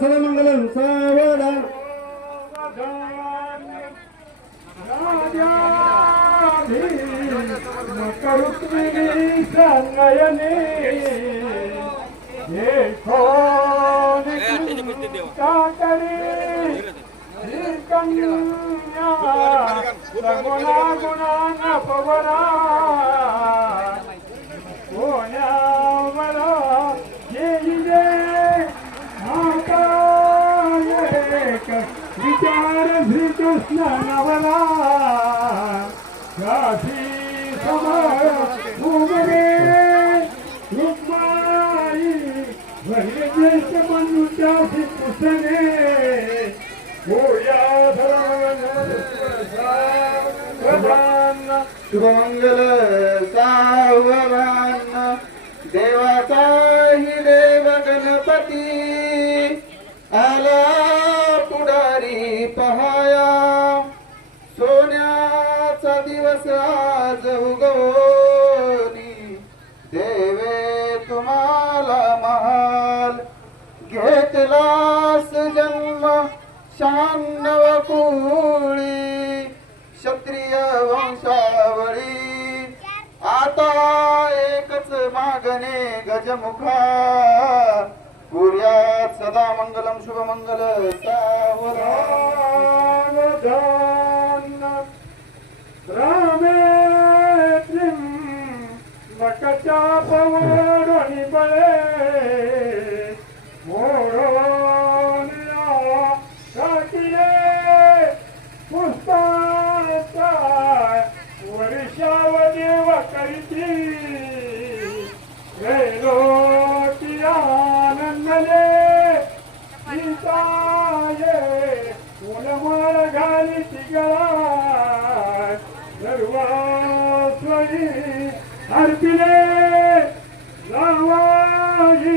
సదమంగళం సావడ కరుత్మిణి సంగయని కాకరి కన్యా సగుణ గుణాన పవనా नवला काशी समोर उमरे रुक्माई भले ज्येष्ठ बंधूच्या श्रीकृष्णने प्रधान सुमंगल सावधान दिवस आज उगवली. देवे तुम्हाला महाल. घेतलास जन्म शहाण्णव कुळी. क्षत्रिय वंशावळी. आता एकच मागणे गजमुखा. पुर्यात सदा मंगलम शुभमंगल सावधान फुलमाळ घाली तिगळा सर्वास्वरी अर्पिले लावाई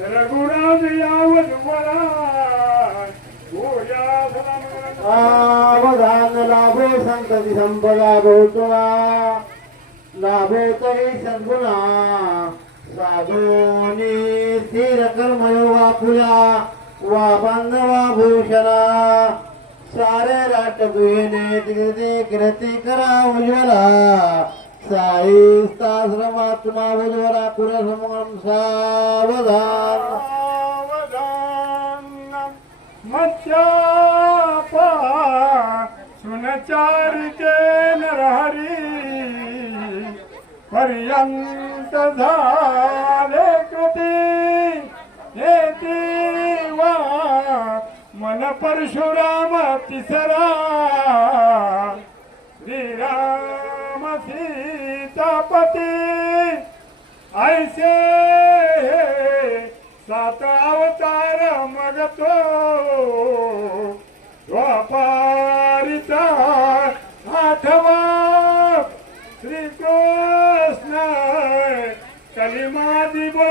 रघुराज यावत मला गोया लाभो संतती संपदा भोतवा लाभो तरी सद्गुणा. साधोनी स्थिर कर्मयोगा पुया वा सारे राट दुहिने तिथे कीर्ती करा उज्वला साई स्ताश्रमा उज्वला पुरे सावधान. मच्छापा सुनचारिते नरहरी पर्यंत झाले कृती. मन परशुराम तिसरा. श्रीराम सीतापती. ऐसे सात अवतार मग तो द्वापारिता आठवा. श्रीकृष्ण कलिमादी बोध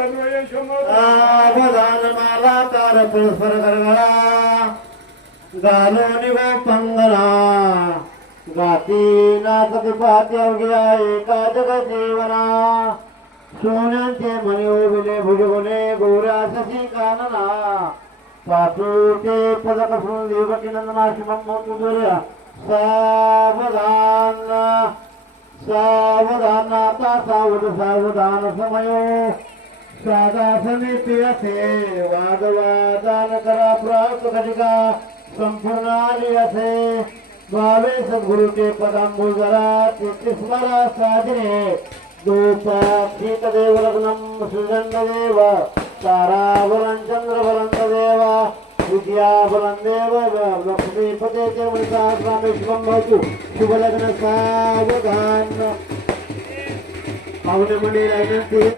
दहावा वधू सावधान माला तार परस्पर करगळा गालो निगो पंगना गाती नाचती पाहती अवघ्या एका जग जीवना सोन्यांचे मणी उभिले भुजगुणे गोऱ्या शशी कानना पाचोटे पदक सोडून देवकी नंदना शिवम तुझ्या सावधान सावधान आता सावध सावधान समयो साधा समिती असे वाजवा दान करा प्राप्त घटिका संपूर्ण आली असे भावे सद्गुरुचे पदांबू जरा तेथे स्मरा साजरे दोपाक्षित देव लग्नम सुजंड देव तारा बलं चंद्र बलंत देव विद्या बलं देव लक्ष्मीपते ते मृता रामेश्वरम भवतु। शुभलग्न सावधान पाहुणे मंडळी